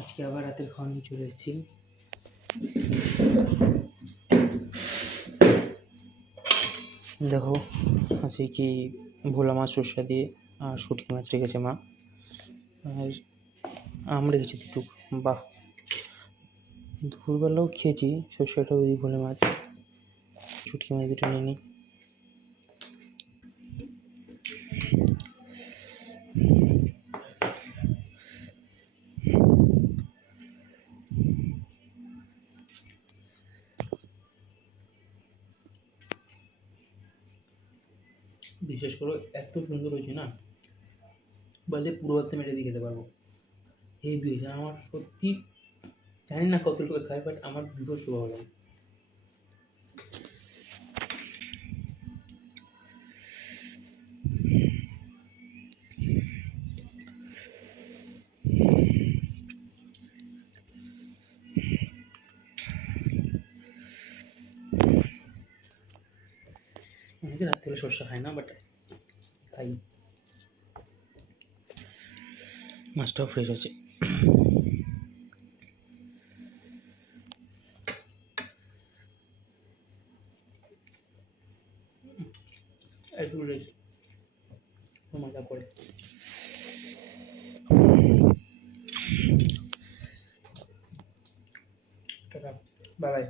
আজকে আবার রাতের খাওয়া নিয়ে চলে এসেছি। দেখো আজকে কি ভোলা মাছ সর্ষা দিয়ে আর শুটকি মাছ রেখেছে মা, আর আম রেখেছে দুটুক। বাহ, দুপুরবেলাও খেয়েছি সর্ষাটা ওই ভোলা মাছ, শুটকি মাছ দুটো নিয়ে নিই। বিশেষ করে এত সুন্দর হয়েছে না, বললে পুরো ভাতটা মেরে দিয়ে খেতে পারবো। হেভি হয়েছে, আমার সত্যি জানি না কত লোকে খায়, বাট আমার বিভৎস ভালো লাগে। অনেকে রাত্রিবেলা সর্ষে খায় না, বাট খাই। মাছটাও ফ্রেশ আছে। একটু রয়েছে মজা করে। Tata, bye bye.